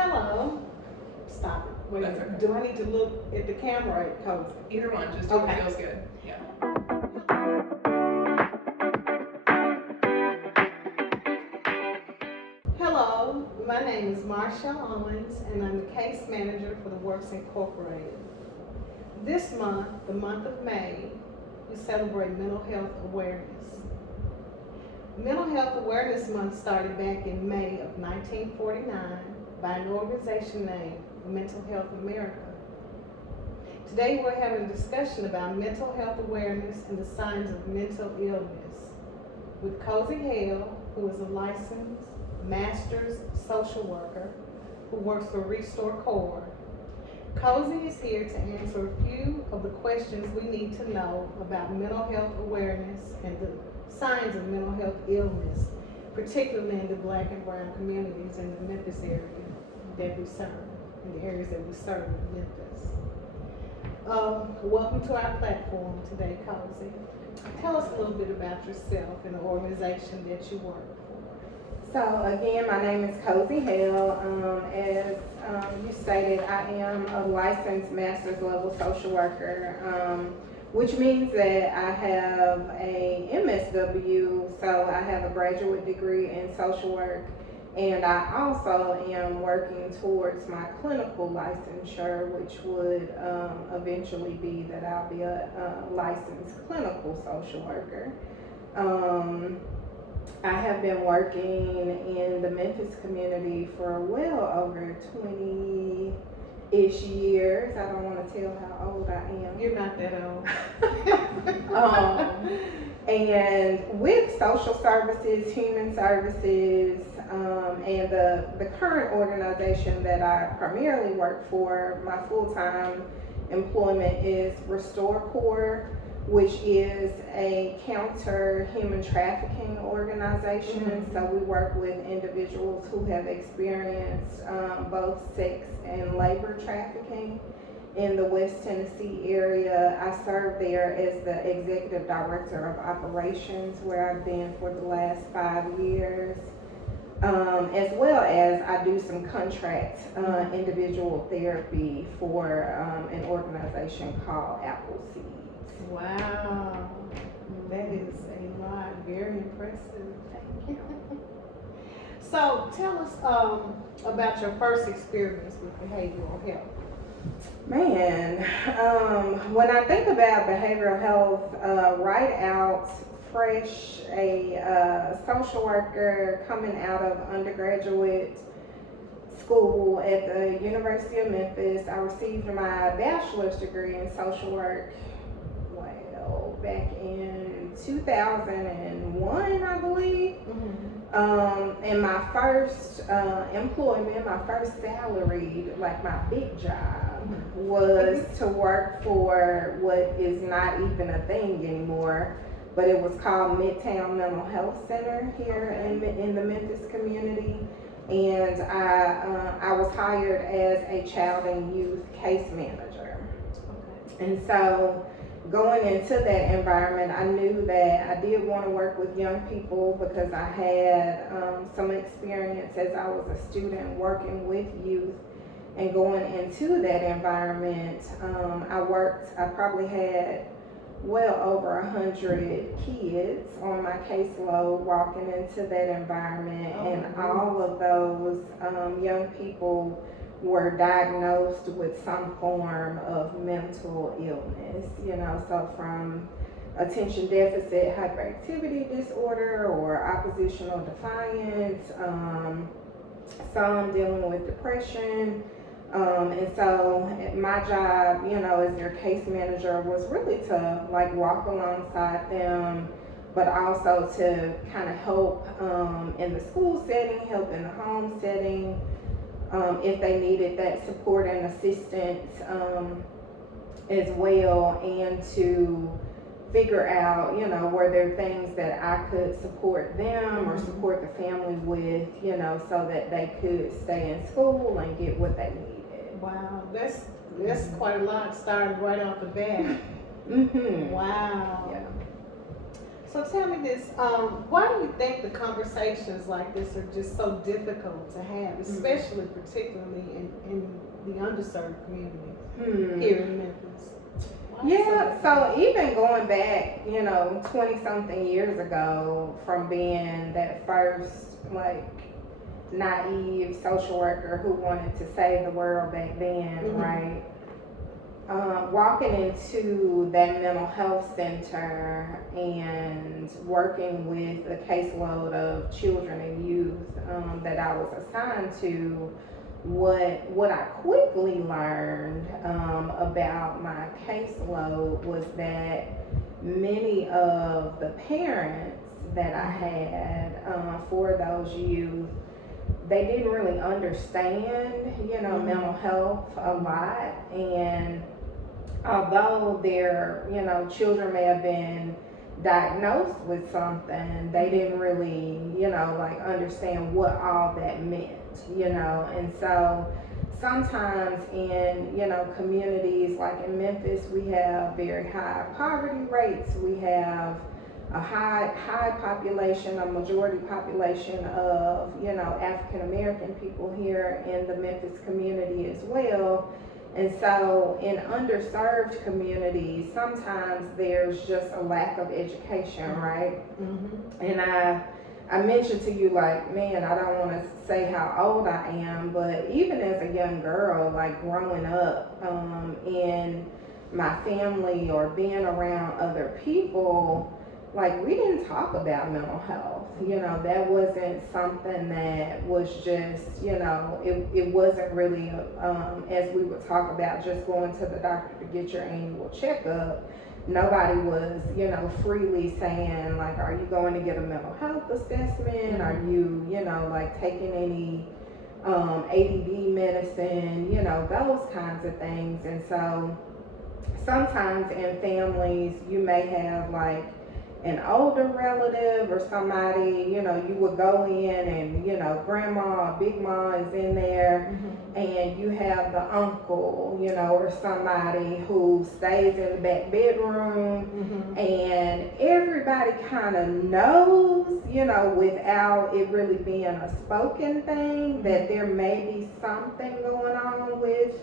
Hello. Stop it. Wait, That's okay. do I need to look at the camera at Coasy? Either one, just do Okay. what feels good. Yeah. Hello, my name is Marshelle Owens, and I'm the case manager for the Works Incorporated. This month, the month of May, we celebrate Mental Health Awareness. Mental Health Awareness Month started back in May of 1949 by an organization named Mental Health America. Today we're having a discussion about mental health awareness and the signs of mental illness with Coasy Hale, who is a licensed master's social worker who works for Restore Core. Coasy is here to answer a few of the questions we need to know about mental health awareness and the signs of mental health illness, particularly in the Black and brown communities in the Memphis area that we serve, in the areas that we serve in Memphis. Welcome to our platform today, Coasy. Tell us a little bit about yourself and the organization that you work for. So again, my name is Coasy Hale. As you stated, I am a licensed master's level social worker, which means that I have a MSW, so I have a graduate degree in social work, and I also am working towards my clinical licensure, which would eventually be that I'll be a licensed clinical social worker. I have been working in the Memphis community for well over 20-ish years. I don't want to tell how old I am. You're not that old. And with social services, human services, and the current organization that I primarily work for, my full-time employment is Restore Core, which is a counter human trafficking organization. Mm-hmm. So we work with individuals who have experienced both sex and labor trafficking in the West Tennessee area. I serve there as the executive director of operations, where I've been for the last 5 years, as well as I do some contract individual therapy for an organization called Appleseed. Wow, that is a lot. Very impressive. Thank you. So tell us about your first experience with behavioral health. Man, when I think about behavioral health, right out fresh, a social worker coming out of undergraduate school at the University of Memphis, I received my bachelor's degree in social work, back in 2001, I believe. Mm-hmm. And my first employment, my first salary, like my big job, was to work for what is not even a thing anymore, but it was called Midtown Mental Health Center here in the Memphis community. And I was hired as a child and youth case manager. Okay. And so going into that environment, I knew that I did want to work with young people because I had some experience as I was a student working with youth. And going into that environment, I probably had well over 100 kids on my caseload walking into that environment. And all of those young people were diagnosed with some form of mental illness, so from attention deficit hyperactivity disorder or oppositional defiance, some dealing with depression. And so my job, as their case manager was really to walk alongside them, but also to kind of help in the school setting, help in the home setting, if they needed that support and assistance as well, and to figure out, were there things that I could support them or support the family with, so that they could stay in school and get what they needed. Wow, that's quite a lot started right off the bat. Mm-hmm. Wow. Yeah. So So tell me this, why do you think the conversations like this are just so difficult to have, especially particularly in the underserved communities here in Memphis? Yeah, so even going back, 20 something years ago, from being that first, like, naive social worker who wanted to save the world back then, right? Walking into that mental health center and working with a caseload of children and youth that I was assigned to, what I quickly learned about my caseload was that many of the parents that I had for those youth, they didn't really understand, mental health a lot. And although their, children may have been diagnosed with something, they didn't really, like understand what all that meant, and so sometimes in, communities like in Memphis, we have very high poverty rates. We have a high population, a majority population of, African American people here in the Memphis community as well. And so in underserved communities, sometimes there's just a lack of education, right? And I mentioned to you, like, man, I don't want to say how old I am, but even as a young girl, like growing up in my family or being around other people, like, we didn't talk about mental health. That wasn't something that was just, it wasn't really, as we would talk about just going to the doctor to get your annual checkup. Nobody was, freely saying, like, are you going to get a mental health assessment? Are you, like taking any ADD medicine, those kinds of things. And so sometimes in families, you may have like an older relative or somebody, you would go in and, grandma or big ma is in there, and you have the uncle, or somebody who stays in the back bedroom, and everybody kind of knows, without it really being a spoken thing, that there may be something going on with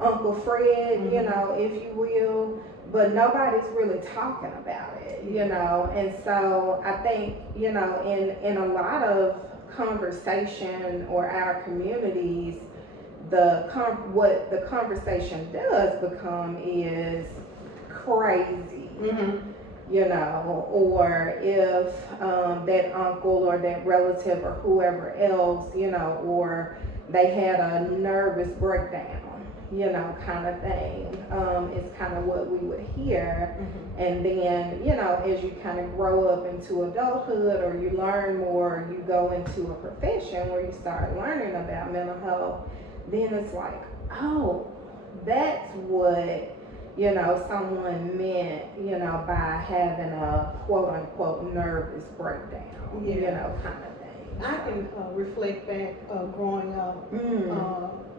Uncle Fred, if you will, but nobody's really talking about it, and so I think, in a lot of conversation or our communities, what the conversation does become is crazy, or if that uncle or that relative or whoever else, or they had a nervous breakdown, kind of thing, is kind of what we would hear. And then, as you kind of grow up into adulthood, or you learn more, you go into a profession where you start learning about mental health, then it's like, oh, that's what, someone meant, by having a quote unquote nervous breakdown, kind of thing. I can reflect back growing up,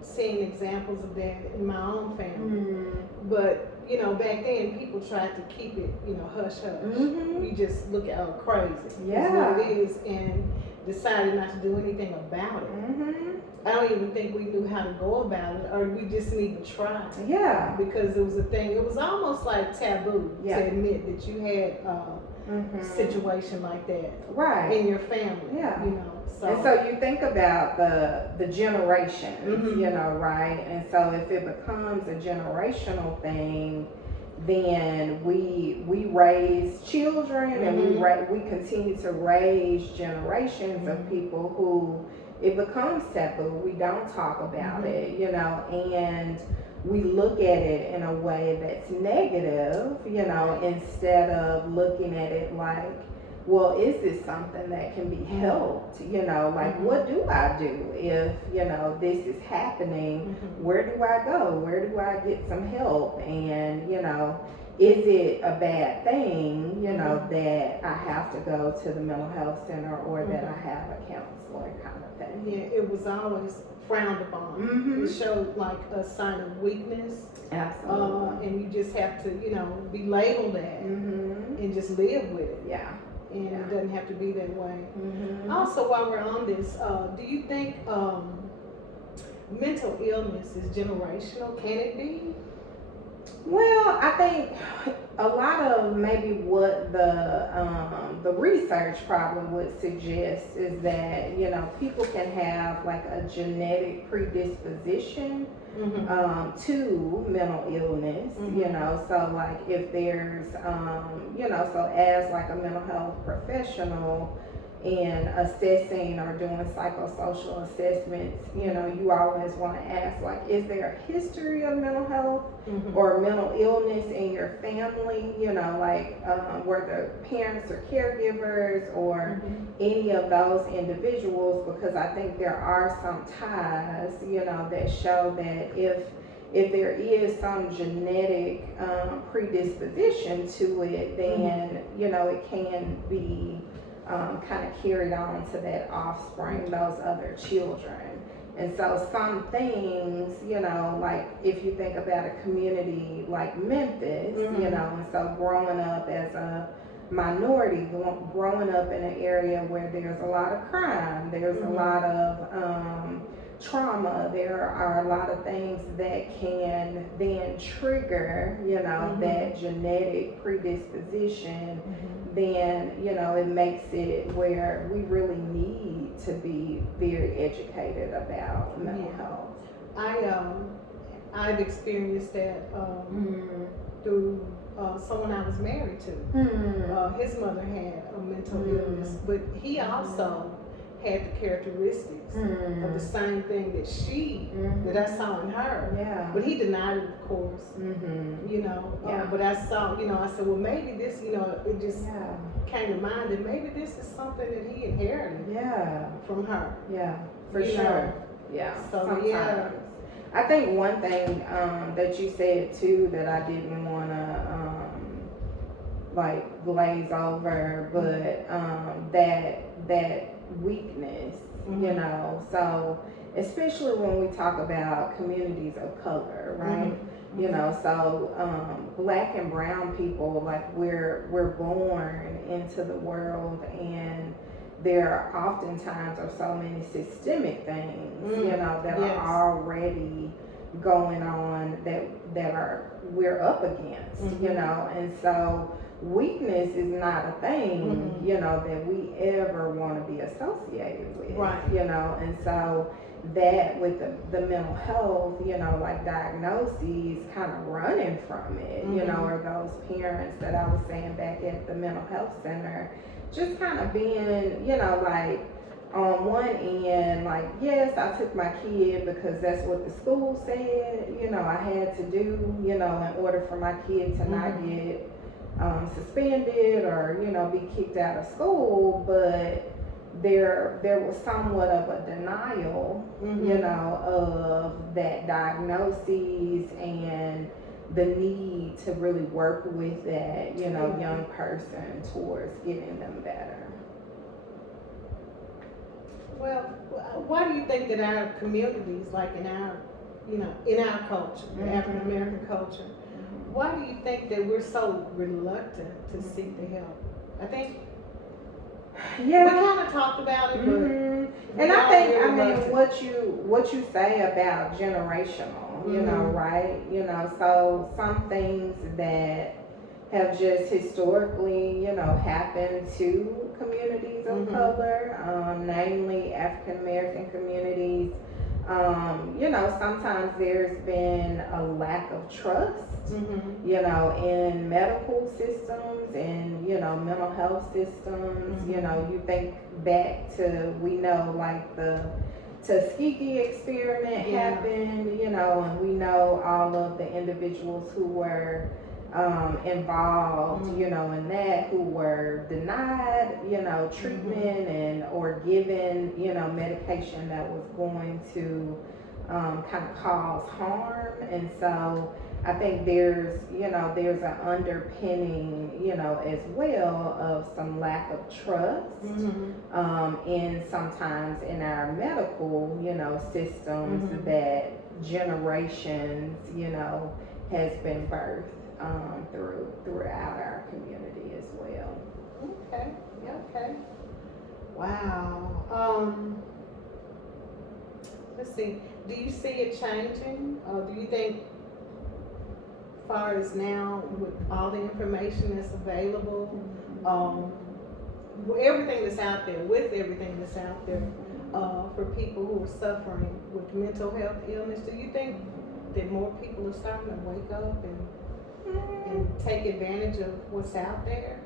seeing examples of that in my own family. But, back then people tried to keep it, hush hush. We just look at crazy. That's what it is, and decided not to do anything about it. I don't even think we knew how to go about it, or we just need to try. Because it was a thing, it was almost like taboo to admit that you had a situation like that in your family. So. And so you think about the generations, right? And so if it becomes a generational thing, then we raise children, and we continue to raise generations of people who it becomes taboo. We don't talk about it, and we look at it in a way that's negative, instead of looking at it like, well, is this something that can be helped? Like, what do I do if, this is happening? Where do I go? Where do I get some help? And, is it a bad thing, that I have to go to the mental health center, or that I have a counselor, kind of thing? Yeah, it was always frowned upon. Mhm. It showed like a sign of weakness, Absolutely. and you just have to, be labeled that Mhm. and just live with it. Yeah. And Yeah. it doesn't have to be that way. Mhm. Also, while we're on this, do you think mental illness is generational? Can it be? Well, I think a lot of maybe what the research probably would suggest is that people can have like a genetic predisposition to mental illness. So like if there's so as like a mental health professional and assessing or doing psychosocial assessments, you always want to ask, like, is there a history of mental health or mental illness in your family? Were the parents or caregivers or any of those individuals? Because I think there are some ties, that show that if there is some genetic predisposition to it, then it can be kind of carried on to that offspring, those other children. And so some things, like if you think about a community like Memphis, and so growing up as a minority, growing up in an area where there's a lot of crime, there's a lot of trauma, there are a lot of things that can then trigger, that genetic predisposition, then, it makes it where we really need to be very educated about mental health. I've experienced that through someone I was married to. His mother had a mental illness, but he also had the characteristics of the same thing that I saw in her. Yeah. But he denied it, of course. But I saw, I said, well, maybe this, it just came to mind that maybe this is something that he inherited from her. Yeah, for sure. Yeah. So sometimes. I think one thing that you said too that I didn't want to like glaze over, but that weakness, so especially when we talk about communities of color, right? So black and brown people, like we're born into the world, and there oftentimes are so many systemic things, that are already going on that are we're up against, and so weakness is not a thing, that we ever want to be associated with, right. And so that with the mental health, like diagnoses, kind of running from it, or those parents that I was saying back at the mental health center, just kind of being, like on one end, like, yes, I took my kid because that's what the school said, I had to do, in order for my kid to not get suspended or, be kicked out of school, but there was somewhat of a denial, of that diagnosis and the need to really work with that, young person towards getting them better. Well, why do you think that our communities, like in our culture, the African American culture, why do you think that we're so reluctant to seek the help? I think we kind of talked about it, but and I think what you say about generational, right? So some things that have just historically, happened to communities of color, namely African American communities. Sometimes there's been a lack of trust, in medical systems and, mental health systems. You think back to, like the Tuskegee experiment happened, and we know all of the individuals who were involved, in that, who were denied, treatment and or given, medication that was going to kind of cause harm. And so I think there's an underpinning, as well of some lack of trust in sometimes in our medical, systems that generations, has been birthed throughout our community as well. Okay, yeah, okay. Wow. Let's see. Do you see it changing? Do you think, far as now, with all the information that's available, everything that's out there, for people who are suffering with mental health illness, do you think that more people are starting to wake up and take advantage of what's out there?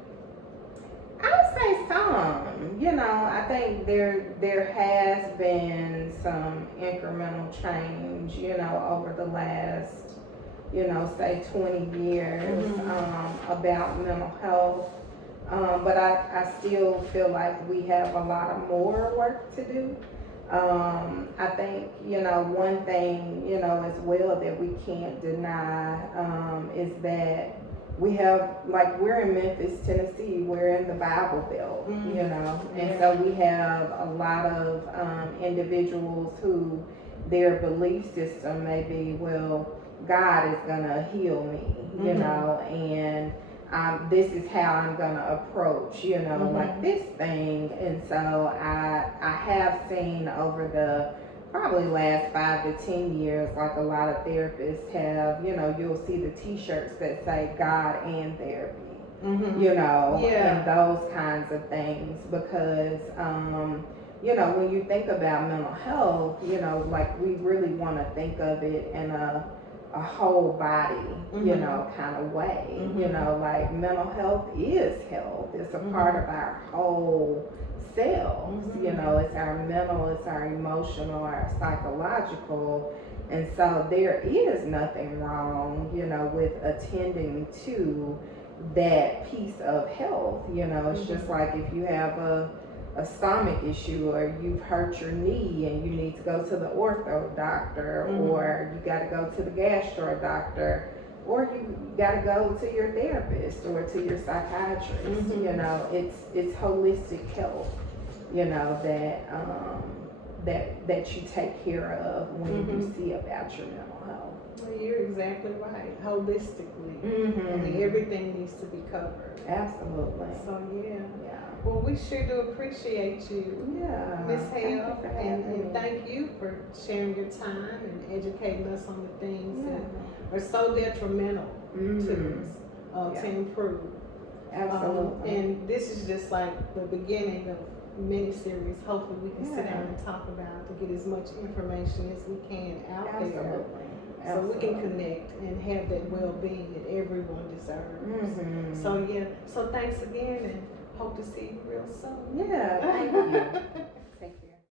I would say some. I think there has been some incremental change, over the last, say 20 years about mental health. But I still feel like we have a lot of more work to do. I think, one thing, as well that we can't deny is that we have, like, we're in Memphis, Tennessee, we're in the Bible Belt, and so we have a lot of individuals who their belief system may be, well, God is gonna heal me, and this is how I'm gonna approach, like this thing. And so I have seen over the probably last 5 to 10 years, like a lot of therapists have, you'll see the t-shirts that say God and therapy, and those kinds of things, because, when you think about mental health, like we really want to think of it in a whole body, kind of way, like mental health is health. It's a part of our whole selves, it's our mental, it's our emotional, our psychological. And so there is nothing wrong, with attending to that piece of health. It's just like if you have a stomach issue, or you've hurt your knee and you need to go to the ortho doctor, or you got to go to the gastro doctor, or you got to go to your therapist or to your psychiatrist. It's holistic health, that you take care of when you see about your mental health. Well, you're exactly right. Holistically, I mean, everything needs to be covered. Absolutely. So yeah. Yeah. Well, we sure do appreciate you, Ms. Hale, and thank you for sharing your time and educating us on the things that are so detrimental to us to improve. Absolutely. And this is just like the beginning of many series. Hopefully we can sit down and talk about to get as much information as we can out there. So we can connect and have that well-being that everyone deserves. So yeah, so thanks again, and hope to see you real soon. Yeah, thank you.